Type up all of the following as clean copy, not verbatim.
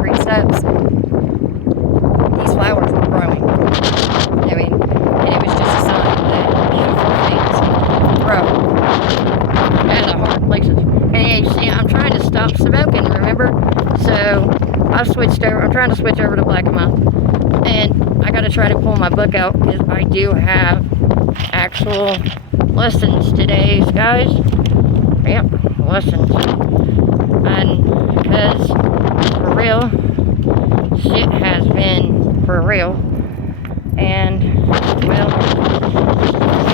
concrete steps, these flowers were growing. I mean, and it was just a sign that beautiful things grow out of hard places. And you see, I'm trying to stop smoking, remember? So I'm trying to switch over to Black and Mild. And I got to try to pull my book out because I do have actual lessons today, guys. Yep, lessons. And because, for real, shit has been for real. And, well,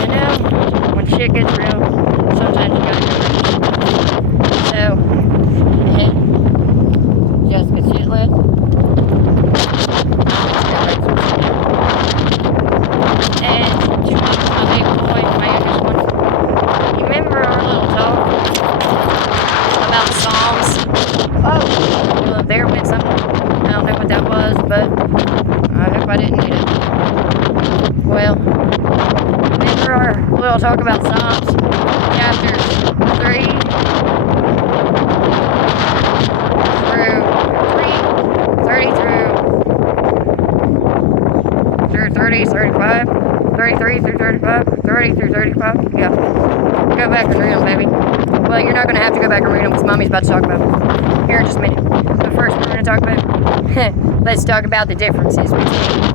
you know, when shit gets real, sometimes you gotta do it. So, hey, Jessica Shitless. And to my big boy, my youngest one, you remember our little talk about Psalms? Oh, well, there went something. I don't know what that was, but I hope I didn't need it. Well, remember our little talk about Psalms, chapters 30 through 30, 35, 33 through 35, 30 through 35, yeah. Go back and read them, baby. Well, you're not going to have to go back and read them because Mommy's about to talk about them here in just a minute. But first, we're going to talk about, let's talk about the differences between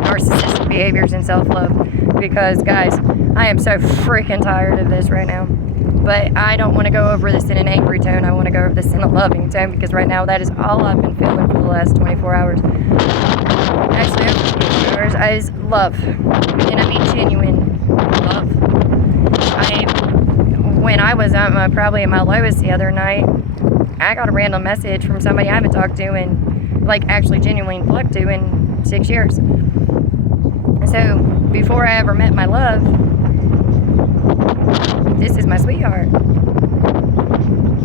narcissistic behaviors and self-love. Because, guys, I am so freaking tired of this right now. But I don't want to go over this in an angry tone. I want to go over this in a loving tone because right now that is all I've been feeling for the last 24 hours. Actually, over 24 hours, is love. And I mean genuine love. When I was probably at my lowest the other night, I got a random message from somebody I haven't talked to and, like, actually genuinely talked to in 6 years. So, before I ever met my love, this is my sweetheart.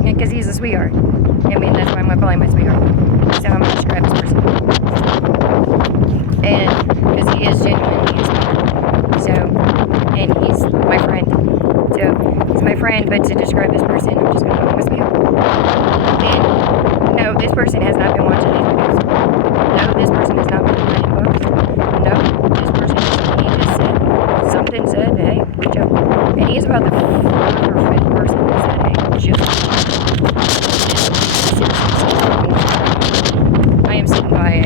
Because he's a sweetheart. I mean, that's why I'm going to call him my sweetheart. So I'm going to describe this person. And, because he is genuinely a sweetheart. So, and he's my friend. So, he's my friend, but to describe this person, I'm just going to call him my sweetheart. And, no, this person has not been watching these videos. No, this person has not been in my inbox. No, this person, he just said, something said, hey, reach out. And he's about the fourth or fifth person that said, hey, just I am sitting by a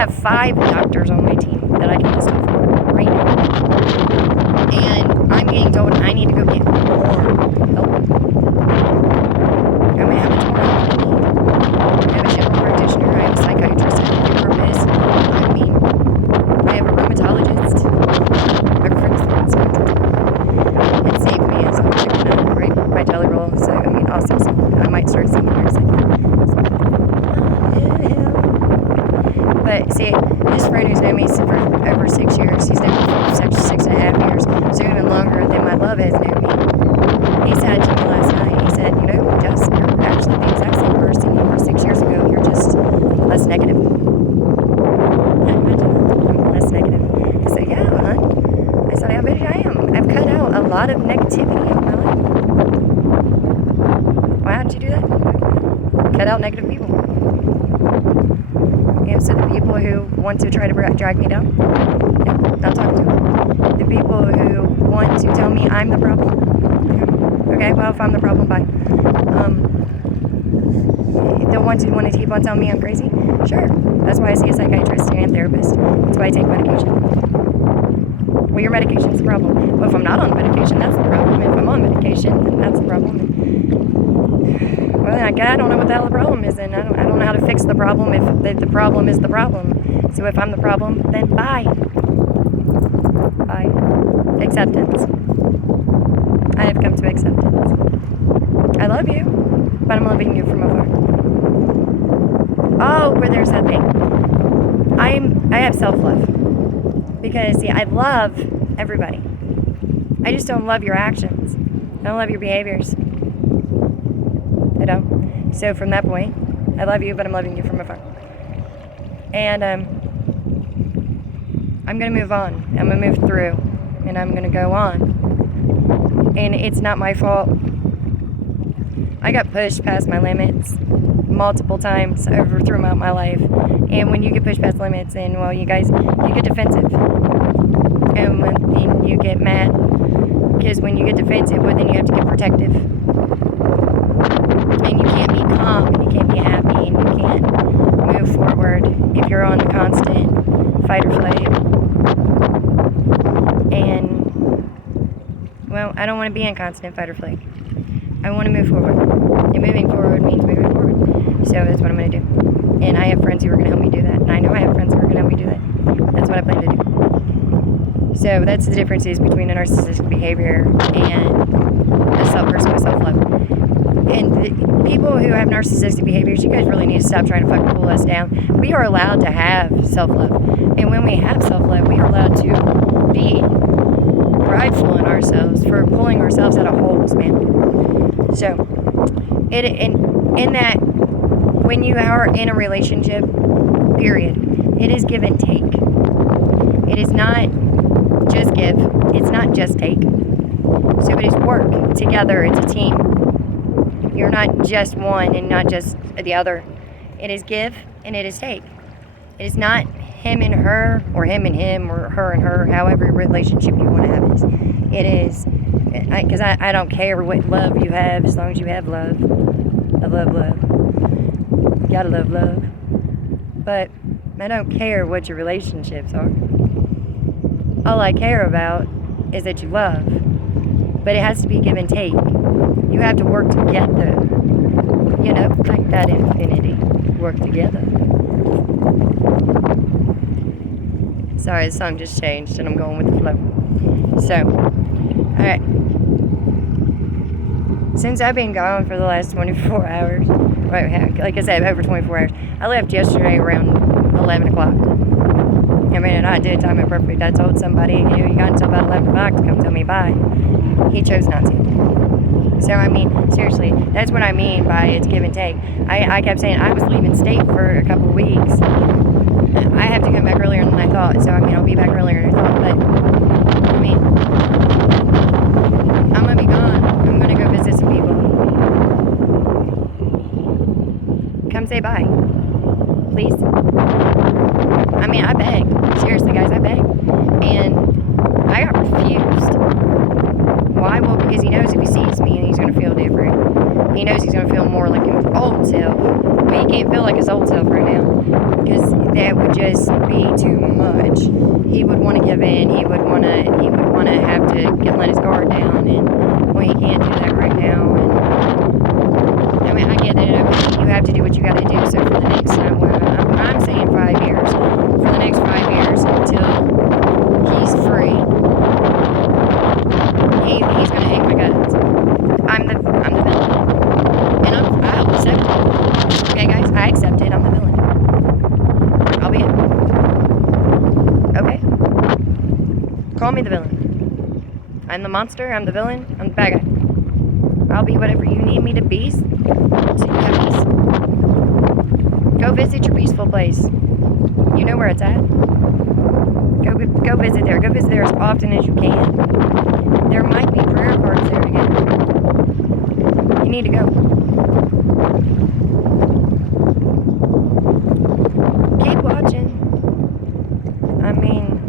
have 5 doctors on my team that I can list off right now. And I'm getting told I need to go get more help. I mean, how much more help do I need? I have a general practitioner, I have a psychiatrist, I have a therapist, I mean, I have a rheumatologist. My friend's the it saved me as I'm taking a break my jelly roll, so I mean, also, so I might start singing here in a second. But see, this friend who's known me for over 6 years, he's known me for 6.5 years, so even longer than my love has known me. He said to me last night, he said, you know, Jess, you're actually the exact same person you were 6 years ago, you're just less negative. I'm less negative. I said, yeah, hon. I said, I bet I am. I've cut out a lot of negativity out of my life. Why did you do that? Cut out negative people. So the people who want to try to drag me down, I'll talk to them. The people who want to tell me I'm the problem, okay, well, if I'm the problem, bye. The ones who want to keep on telling me I'm crazy? Sure. That's why I see a psychiatrist and a therapist. That's why I take medication. Well, your medication's the problem. Well, if I'm not on medication, that's the problem. If I'm on medication, then that's the problem. Well, then I don't know what the hell the problem is, and I don't know how to fix the problem if the problem is the problem. So if I'm the problem, then bye. Bye. Acceptance. I have come to acceptance. I love you, but I'm loving you from afar. Oh, where there's that thing. I have self-love. Because, see, I love everybody. I just don't love your actions. I don't love your behaviors. I don't. So from that point, I love you, but I'm loving you from afar. And I'm going to move on. I'm going to move through. And I'm going to go on. And it's not my fault. I got pushed past my limits multiple times throughout my life. And when you get pushed past limits, and well, you guys, you get defensive. And when you get mad, because when you get defensive, well, then you have to get protective. And you can't be calm, and you can't be happy, and you can't move forward if you're on the constant fight or flight. And, well, I don't want to be in constant fight or flight. I want to move forward. And moving forward means moving forward. So that's what I'm going to do. And I have friends who are going to help me do that. And I know I have friends who are going to help me do that. That's what I plan to do. So that's the differences between a narcissistic behavior and a person with self-love. And the people who have narcissistic behaviors, you guys really need to stop trying to fucking pull us down. We are allowed to have self-love. And when we have self-love, we are allowed to be prideful in ourselves for pulling ourselves out of holes, man. So, in that, when you are in a relationship, period, it is give and take. It is not just give. It's not just take. So it is work together. It's a team. You're not just one and not just the other. It is give and it is take. It is not him and her, or him and him, or her and her, however relationship you want to have is. It is, because I don't care what love you have as long as you have love. I love love. You gotta love love. But I don't care what your relationships are. All I care about is that you love. But it has to be give and take. You have to work together. You know, like that infinity. Work together. Sorry, the song just changed and I'm going with the flow. So, alright. Since I've been gone for the last 24 hours, like I said, over 24 hours, I left yesterday around 11 o'clock. I mean, and I did time it perfect. I told somebody, you got until about 11 o'clock to come tell me bye. He chose not to. So, I mean, seriously, that's what I mean by it's give and take. I kept saying I was leaving state for a couple of weeks. I have to come back earlier than I thought, so I mean, I'll be back earlier than I thought, but, I mean, I'm gonna be gone. I'm gonna go visit some people. Come say bye. Please. I mean, I begged. Seriously, guys, I begged. And I got refused. Why? Well, because he knows if he sees me, he's gonna feel different. He knows he's gonna feel more like his old self. But he can't feel like his old self right now. Because that would just be too much. He would want to give in. He would want to have to let his guard down, and well, he can't do that right now. And I mean, I get it. I mean, you have to do what you got to do. So for the next time, well, I'm saying 5 years. For the next 5 years until he's free, he's gonna hate my guts. I'm the villain, and I'll accept it. Okay, guys, I accept it. I'm the villain. I'll be it. Okay? Call me the villain. I'm the monster, I'm the villain, I'm the bad guy. I'll be whatever you need me to be, so you have peace. Go visit your peaceful place. You know where it's at. Go visit there. Go visit there as often as you can. There might be prayer cards there again. You need to go. Keep watching. I mean,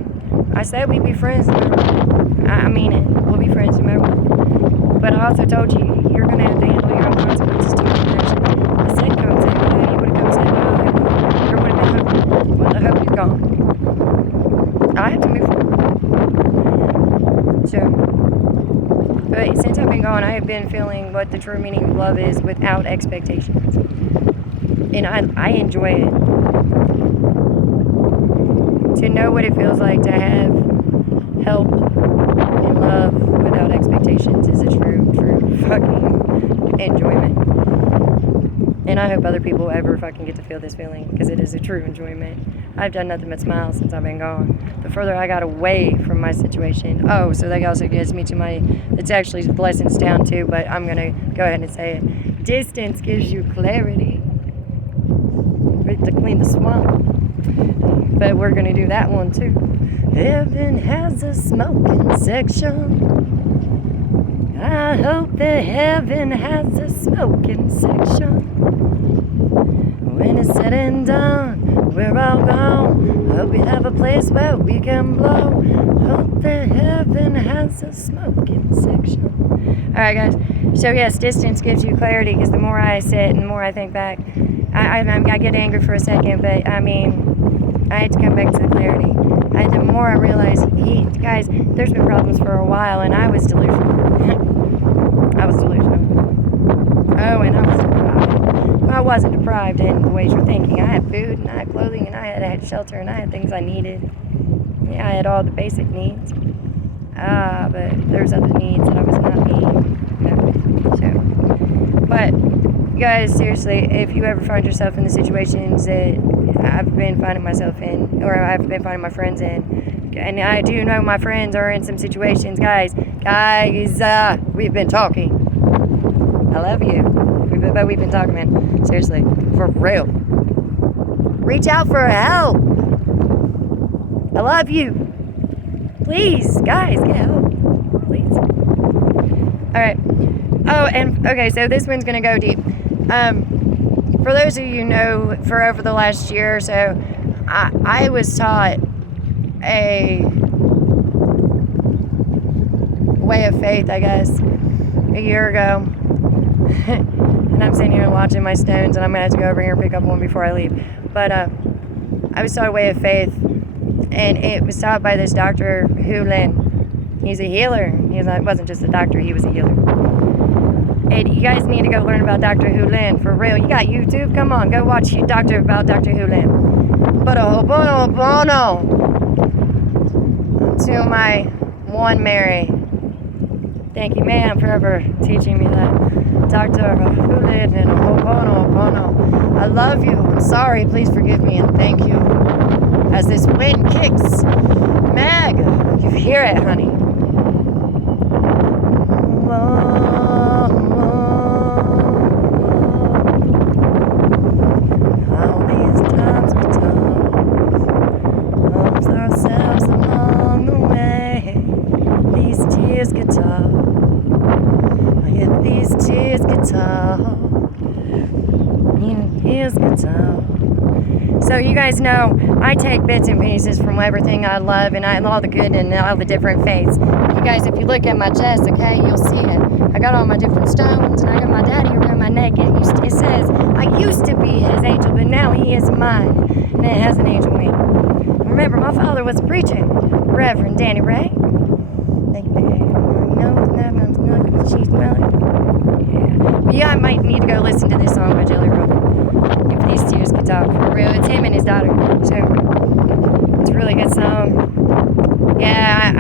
I said we'd be friends no matter what. I mean it. We'll be friends no matter what. But I also told you, you're going to have to handle your own consequences too. I gone, I have been feeling what the true meaning of love is without expectations. And I enjoy it. To know what it feels like to have help and love without expectations is a true fucking enjoyment. And I hope other people ever fucking get to feel this feeling, because it is a true enjoyment. I've done nothing but smile since I've been gone. The further I got away from my situation. Oh, so that also gets me to my, it's actually lessons down too, but I'm going to go ahead and say it. Distance gives you clarity. To clean the swamp. But we're going to do that one too. Heaven has a smoking section. I hope that heaven has a smoking section. When it's said and done, we're all gone. Hope we have a place where we can blow. Hope that heaven has a smoking section. Alright guys, so yes, distance gives you clarity, because the more I sit and the more I think back, I get angry for a second, but I mean, I had to come back to the clarity. The more I realized, guys, there's been problems for a while, and I was delusional. I was delusional. Oh, and I was deprived. I wasn't deprived in the ways you're thinking. I had food, and I had clothing, and I had shelter, and I had things I needed. Yeah, I had all the basic needs. But there's other needs that I was not meeting. So, but, guys, seriously, if you ever find yourself in the situations that I've been finding myself in, or I've been finding my friends in, and I do know my friends are in some situations, guys, we've been talking. I love you. We've been talking, man. Seriously, for real. Reach out for help. I love you. Please, guys, get help. Please. Alright. Oh, and, okay, so this one's gonna go deep. For those of you who know, for over the last year or so, I was taught a way of faith, I guess, a year ago. And I'm sitting here watching my stones, and I'm gonna have to go over here and pick up one before I leave. But I was taught a way of faith, and it was taught by this Dr. Hulin. He's a healer. He wasn't just a doctor, he was a healer. And you guys need to go learn about Dr. Hulin, for real. You got YouTube? Come on, go watch Dr. Hulin. But bono to my one Mary. Thank you, ma'am, for ever teaching me that. Dr. Hulin and bono. I love you. I'm sorry. Please forgive me and thank you. As this wind kicks, Meg, you hear it, honey. Ourselves along the way. These tears get tough. If these tears get tough, tears get tough. So you guys know I take bits and pieces from everything I love, and all the good and all the different faiths. You guys, if you look at my chest, okay, you'll see it. I got all my different stones, and I got my daddy around my neck. It says I used to be his angel, but now he is mine, and it has an angel wing. Remember, my father was preaching, Reverend Danny Ray. Yeah, I might need to go listen to this song by Jelly Roll. If these tears could talk, for real. It's him and his daughter. So it's a really good song. Yeah,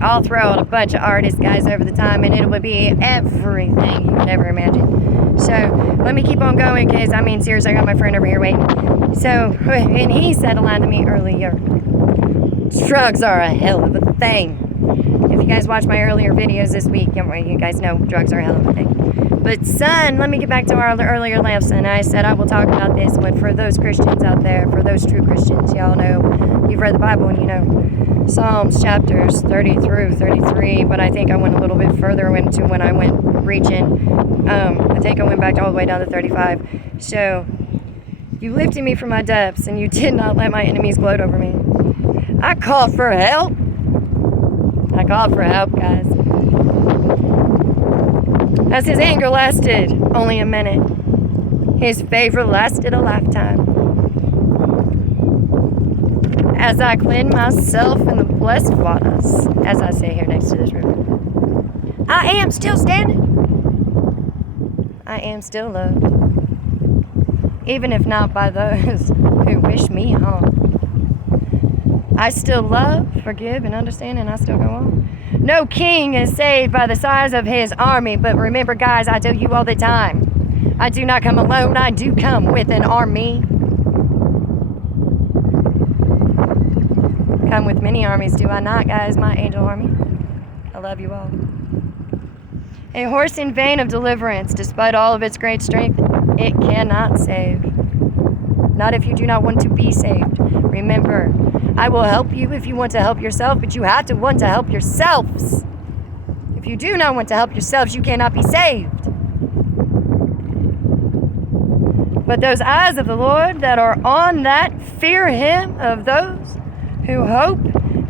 I'll throw out a bunch of artists, guys, over the time, and it would be everything you could ever imagine. So let me keep on going, because I mean, seriously, I got my friend over here waiting. So, and he said a line to me earlier. Drugs are a hell of a thing. If you guys watch my earlier videos this week, you guys know drugs are a hell of a thing. But son, let me get back to our earlier lesson. I said I will talk about this one for those Christians out there, for those true Christians. Y'all know, you've read the Bible and you know Psalms chapters 30 through 33, but I think I went a little bit further into when I went reaching. I think I went back all the way down to 35. So, you lifted me from my depths, and you did not let my enemies gloat over me. I called for help. I called for help, guys. As his anger lasted only a minute, his favor lasted a lifetime. As I cleaned myself in the blessed waters, as I say here next to this river, I am still standing. I am still loved. Even if not by those who wish me harm. I still love, forgive, and understand, and I still go on. No king is saved by the size of his army, but remember, guys, I tell you all the time, I do not come alone, I do come with an army. Come with many armies, do I not, guys, my angel army? I love you all. A horse in vain of deliverance, despite all of its great strength, it cannot save. Not if you do not want to be saved. Remember, I will help you if you want to help yourself, but you have to want to help yourselves. If you do not want to help yourselves, you cannot be saved. But those eyes of the Lord that are on that fear him, of those who hope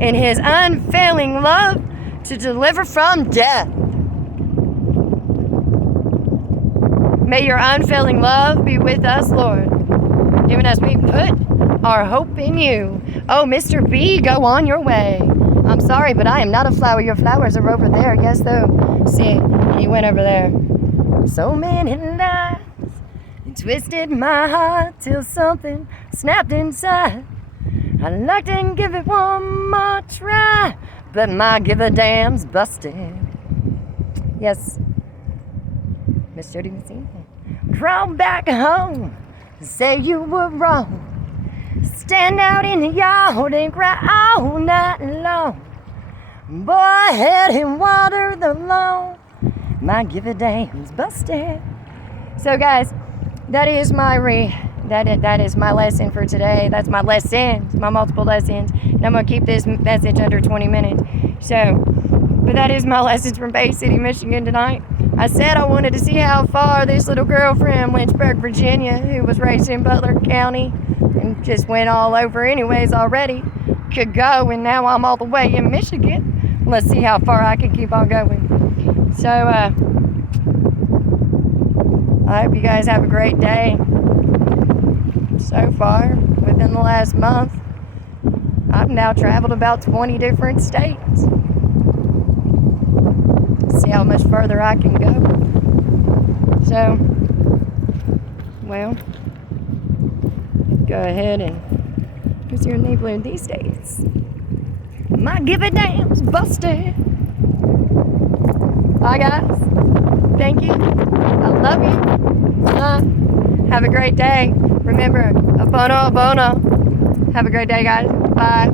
in his unfailing love to deliver from death. May your unfailing love be with us, Lord, even as we put our hope in you. Oh, Mr. B, go on your way. I'm sorry, but I am not a flower. Your flowers are over there. Yes, though. See, he went over there. So many lies twisted my heart till something snapped inside. I'd like to give it one more try, but my give a damn's busted. Yes, Miss Jody Messina. Crawl back home, say you were wrong. Stand out in the yard and cry all night long. Boy, head and water the lawn. My give a damn's busted. So, guys, that is my that is my lesson for today. That's my lessons, my multiple lessons. And I'm gonna keep this message under 20 minutes. So, but that is my lessons from Bay City, Michigan tonight. I said I wanted to see how far this little girl from Lynchburg, Virginia, who was raised in Butler County and just went all over anyways already, could go, and now I'm all the way in Michigan. Let's see how far I can keep on going. So, I hope you guys have a great day. So far, within the last month, I've now traveled about 20 different states. See how much further I can go. So, well, go ahead and who's your enabler these days? My give a damn's busted. Bye, guys. Thank you. I love you. Have a great day. Remember, abono, abono. Have a great day, guys. Bye.